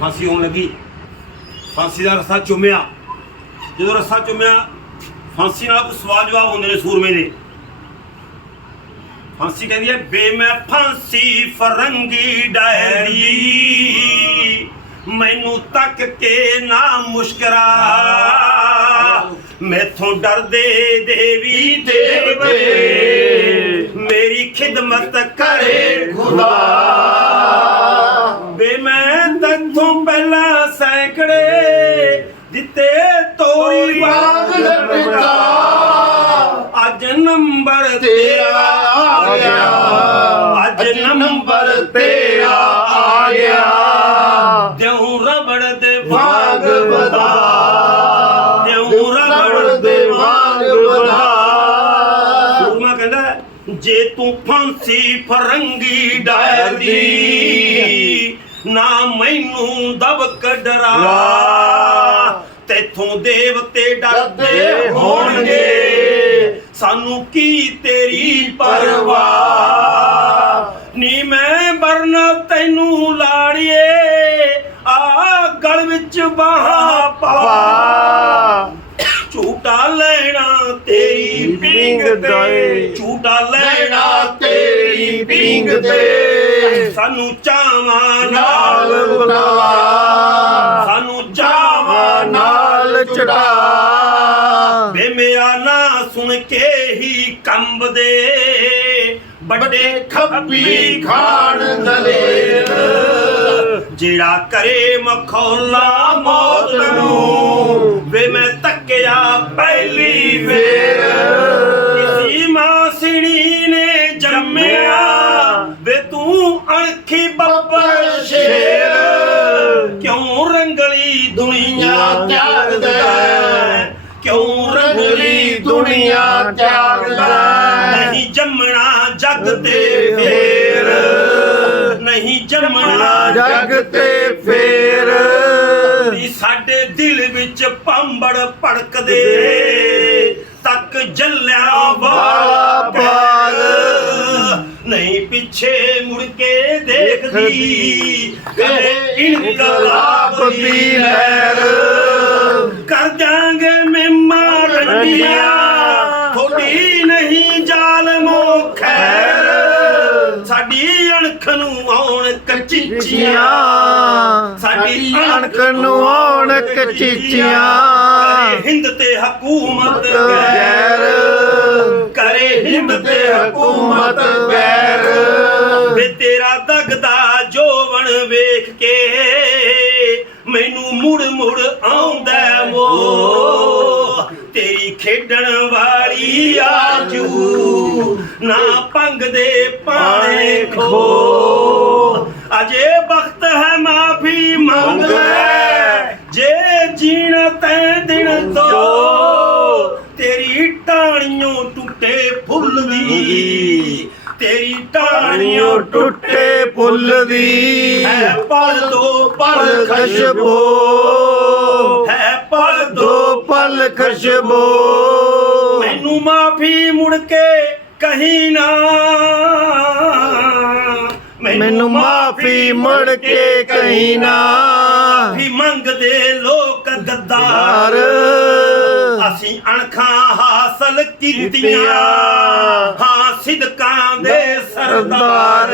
ਫਾਂਸੀ ਹੋਣ ਲੱਗੀ। ਫਾਂਸੀ ਦਾ ਰਸਾ ਚੁੰਮਿਆ। ਜਦੋਂ ਰਸਾ ਚੁੰਮਿਆ, ਫਾਂਸੀ ਨਾਲ ਕੋਈ ਸਵਾਲ ਜਵਾਬ ਹੁੰਦੇ ਨੇ ਸੂਰਮੇ ਦੇ। ਫਾਂਸੀ ਕਹਿੰਦੀ ਹੈ ਬੇ ਮੈਂ ਫਾਂਸੀ ਫਰੰਗੀ ਡਾਇਰੀ, ਮੈਨੂੰ ਤੱਕ ਕੇ ਨਾ ਮੁਸ਼ਕਰਾ। ਮੈਥੋਂ ਡਰਦੇ ਦੇਵੀ ਦੇਵਤੇ, ਮੇਰੀ ਖਿਦਮਤ ਕਰੇ ਖੁਦਾ। ਤੋਰੀ ਬਾਗ ਅੱਜ ਨੰਬਰ ਤੇਰਾ ਆ ਗਿਆ ਅੱਜ ਨੰਬਰ ਤੇਰਾ ਆ ਗਿਆ ਦਿਉ ਰਬੜ ਦੇ ਭਾਗ ਵਧਾ। ਦਿਉ ਰਬੜ ਦੇ ਵਧਾ। ਸੂਰਮਾ ਕਹਿੰਦਾ ਜੇ ਤੂੰ ਫਾਂਸੀ ਫਰੰਗੀ ਡਾਇਦੀ ਨਾ ਮੈਨੂੰ ਦਬਕ ਡਰਾ। ਤੇਥੋਂ ਦੇਵਤੇ ਡਰਦੇ ਹੋਣਗੇ। ਸਾਨੂੰ ਕੀ ਤੇਰੀ ਪਰਵਾਹ? ਨੀ ਮੈਂ ਬਰਨ ਤੈਨੂੰ ਲਾੜੀਏ। ਆ ਗਲ ਵਿੱਚ ਬਾਹਾ ਪਵਾ ਝੂਟਾ ਲੈਣਾ ਤੇਰੀ ਪਿੰਗ ਤੇ। ਝੂਟਾ ਲੈਣਾ ਤੇਰੀ ਪਿੰਗ ਤੇ। ਸਾਨੂੰ ਚਾਵਾਂ ਨਾਲ ਬੁਲਾਵਾ। ਸਾਨੂੰ ਚਾਵਾਂ ਚੜਾ। ਵੇ ਮੇਰਾ ਨਾਂ ਸੁਣ ਕੇ ਹੀ ਕੰਬਦੇ। ਵੱਡੇ ਖੱਬੀ ਖਾਣ ਦਲੇਰ ਜਿਹੜਾ ਕਰੇ ਮਖੌਲਾ ਮੌਤ ਨੂੰ ਵੇ ਮੈਂ ਤੱਕਿਆ ਪਹਿਲੀ ਵੇਰ ਕਿਸੀ ਮਾਸਣੀ ਨੇ ਜੰਮਿਆ ਵੇ ਤੂੰ ਅਣਖੀ ਬੱਬਰ ਸ਼ੇਰ। ਕਿਉਂ ਰੰਗਲੀ ਦੁਨੀਆ ਰੰਗਲੀ ਦੁਨੀਆ ਤਿਆਗਦਾ? ਨਹੀਂ ਜੰਮਣਾ ਜਗ ਤੇ ਫੇਰ। ਨਹੀਂ ਜੰਮਣਾ ਜਗ ਤੇ ਫੇਰ। ਨੀ ਸਾਡੇ ਦਿਲ ਵਿੱਚ ਪੰਬੜ ਭੜਕਦੇ। ਤੱਕ ਜੱਲਿਆ ਵਾਲਾ ਬਾਗ ਨਹੀਂ ਪਿੱਛੇ ਮੁੜ ਕੇ ਦੇਖਦੀ। ਕਦੇ ਇਨਕਲਾਬ ਦੀ ਸਾਡੀ ਅਣਖ ਨੂੰ ਆਉਣ ਕਚੀਚੀਆਂ। ਸਾਡੀ ਅਣਖ ਨੂੰ ਆਉਣ ਕਚੀਚੀਆਂ। ਹਿੰਦ ਤੇ ਹਕੂਮਤ ਗੈਰ। ਕਰੇ ਹਿੰਦ ਤੇ ਹਕੂਮਤ ਗੈਰ। ਵੇ ਤੇਰਾ ਦਗਦਾ ਜੋਵਣ ਵੇਖ ਕੇ। ਮੈਨੂੰ ਮੁੜ ਮੁੜ ਆਉਂਦਾ ਤੇਰੀ ਖੇਡਣ ਵਾਲੀ ਆਜੂ। ਨਾ ਪੰਗ ਦੇ ਪਾਣੇ ਖੋ। ਅਜੇ ਵਕਤ ਹੈ ਮਾਫੀ ਮੰਗ ਲੈ। ਜੇ ਜੀਣ ਤੈ ਦਿਨ ਤੋਂ ਤੇਰੀ ਟਾਣੀਆਂ ਟੁੱਟੇ ਫੁੱਲ ਦੀ। ਤੇਰੀ ਟਾਣੀਆਂ ਟੁੱਟੇ ਪੁੱਲ ਦੀ। ਹੈ ਪਲ ਦੋ ਪਲ ਖਸ਼ਬੋ। ਹੈ ਪਲ ਦੋ ਦੋ ਪਲ ਖਸ਼ਬੋ। ਮੈਨੂੰ ਮਾਫੀ ਮੁੜ ਕੇ ਕਹੀਂ ਨਾ। ਮੈਨੂੰ ਮਾਫੀ ਮੜ ਕੇ ਕਹੀਂ ਨਾ। ਮਾਫੀ ਮੰਗਦੇ ਲੋਕ ਗੱਦਾਰ। ਦਾਰ ਅਸੀਂ ਅਣਖਾਂ ਹਾਸਲ ਕੀਤੀਆਂ। ਹਾਂ ਸਿਦਕਾਂ ਦੇ ਸਰਦਾਰ।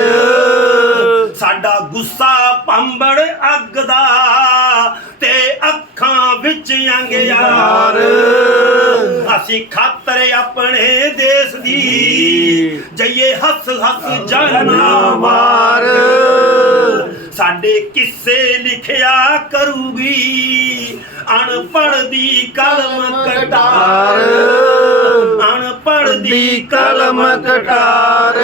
ਸਾਡਾ ਗੁੱਸਾ ਪੰਬੜ ਅੱਗ ਦਾ ਵਿੱਚ ਅੰਗਿਆਰ ਅਸੀਂ ਖਾਤਰ ਆਪਣੇ ਦੇਸ਼ ਦੀ ਜਈਏ ਹੱਸ ਹੱਸ ਜਾਨਾ ਮਾਰ। ਸਾਡੇ ਕਿੱਸੇ ਲਿਖਿਆ ਕਰੂਗੀ ਅਨਪੜ੍ਹ ਦੀ ਕਲਮ ਕਟਾਰ। ਅਨਪੜ੍ਹ ਦੀ ਕਲਮ ਕਟਾਰ।